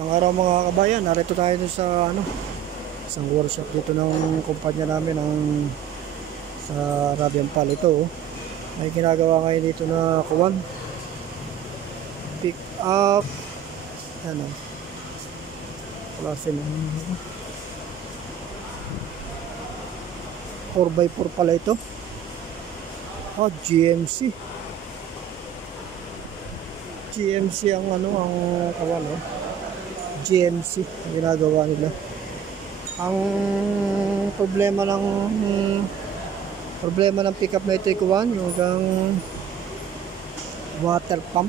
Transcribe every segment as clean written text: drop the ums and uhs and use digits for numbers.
Magandang araw mga kabayan, narito tayo sa isang workshop dito ng kumpanya namin sa Arabian Pal. Ito may ginagawa ngayon dito na kuwan, pick up, ano, klase ng 4x4 pala ito. GMC ang ang kawan, GMC ang ginagawa nila. Ang problema ng pickup na ito ay kawan, yung water pump.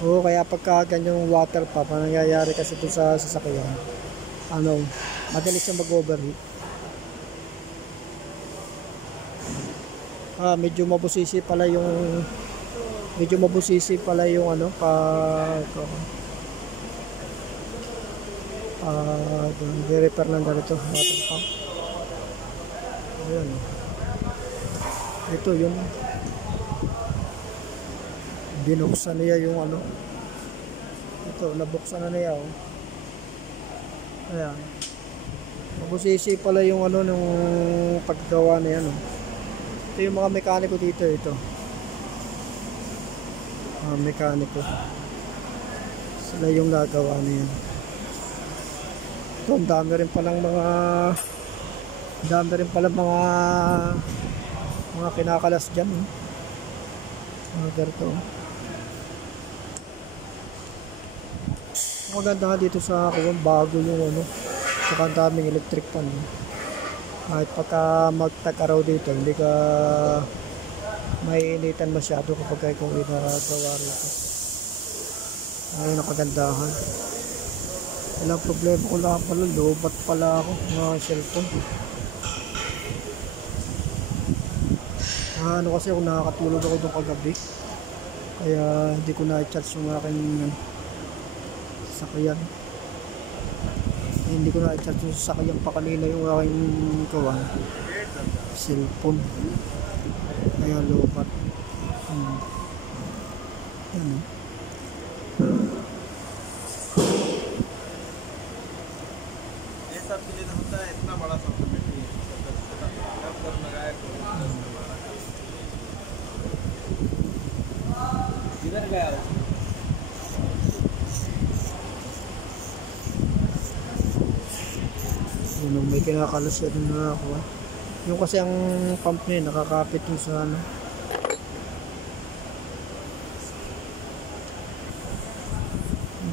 Kaya pagka ganyang water pump, ang nangyayari kasi ito sa sasakyan, madalis siyang mag-overheat. Medyo mabusisi pala yung repair ng ganito water pump. Ayan. Ito yung binuksan niya yung ito, nabuksan na niya. Ayan. Mabusisi pala yung nung paggawa na yan. Ito yung mga mekaniko dito. Mekaniko, sila yung nagawa niyan. Ito, ang dami rin palang mga kinakalas dyan, mga ganito. Maganda nga dito sa kuwan, bago yung saka ang daming electric pan. Kahit pagka magtag-araw dito, hindi ka maiinitan masyado kapag kung inagawa rito. Ayun ang kagandahan. Walang problema ko lang pala, lobat pala ako mga cellphone. Kasi ako nakakatulog ako doon kagabi, kaya hindi ko na-charge yung aking sakyan. Hindi ko na-charge yung sakyan pa kanina, yung aking kawan, cellphone. Kaya lobat. Yan. May kinakalas yan na ako. Yung kasi ang pump niya nakakapit yung sa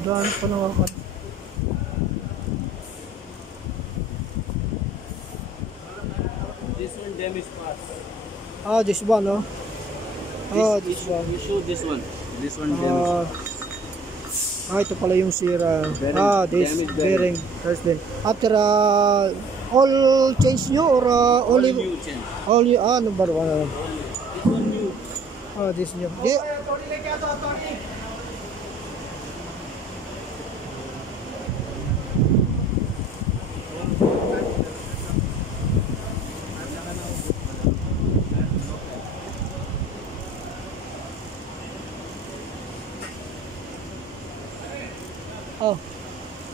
daan pa nakakapit. This one damage part. This one, this one. You show this one. This one damage. Ito pala yung sira. This bearing. After all change nyo or only new change. Only number one. This one new. This new. Yeah.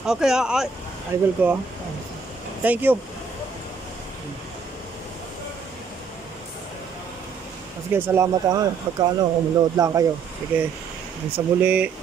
Okay, I will go. Thank you. Sige, salamat pagka umuload lang kayo. Sige, sa muli.